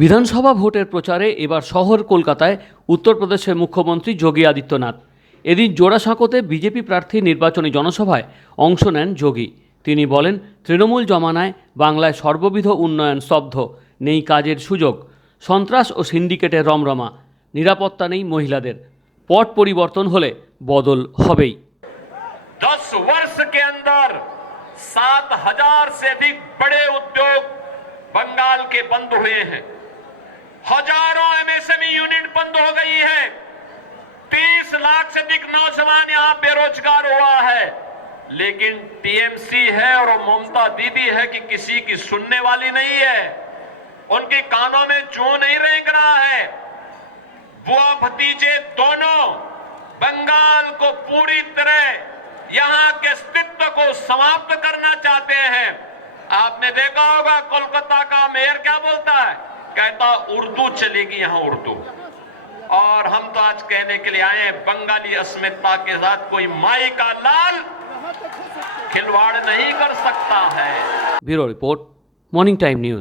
বিধানসভা ভোটের প্রচারে এবার শহর কলকাতায় উত্তরপ্রদেশের মুখ্যমন্ত্রী যোগী আদিত্যনাথ। এদিন জোড়াসাঁকোতে বিজেপি প্রার্থী নির্বাচনী জনসভায় অংশ নেন যোগী। তিনি বলেন, তৃণমূল জমানায় বাংলায় সর্ববিধ উন্নয়ন স্তব্ধ, নেই কাজের সুযোগ, সন্ত্রাস ও সিন্ডিকেটের রমরমা, নিরাপত্তা নেই মহিলাদের। পট পরিবর্তন হলে বদল হবেই। 10 वर्ष के अंदर 7,000 से अधिक बड़े उद्योग बंगाल के बंद हुए हैं। हजारों एमएसएमई यूनिट बंद हो गई है। 30 लाख से अधिक नौजवान यहां बेरोजगार हुआ है। लेकिन टीएमसी है और ममता दीदी है कि किसी की सुनने वाली नहीं है। उनके कानों में जू नहीं रेंग रहा है। बुआ भतीजे दोनों बंगाल को पूरी तरह यहां के अस्तित्व को समाप्त करना चाहते हैं। आपने देखा होगा कोलकाता का मेयर क्या बोलता है, कहता उर्दू चलेगी यहां उर्दू। और हम तो आज कहने के लिए आए हैं, बंगाली अस्मिता के साथ कोई माई का लाल खिलवाड़ नहीं कर सकता है। Bureau report, morning time news.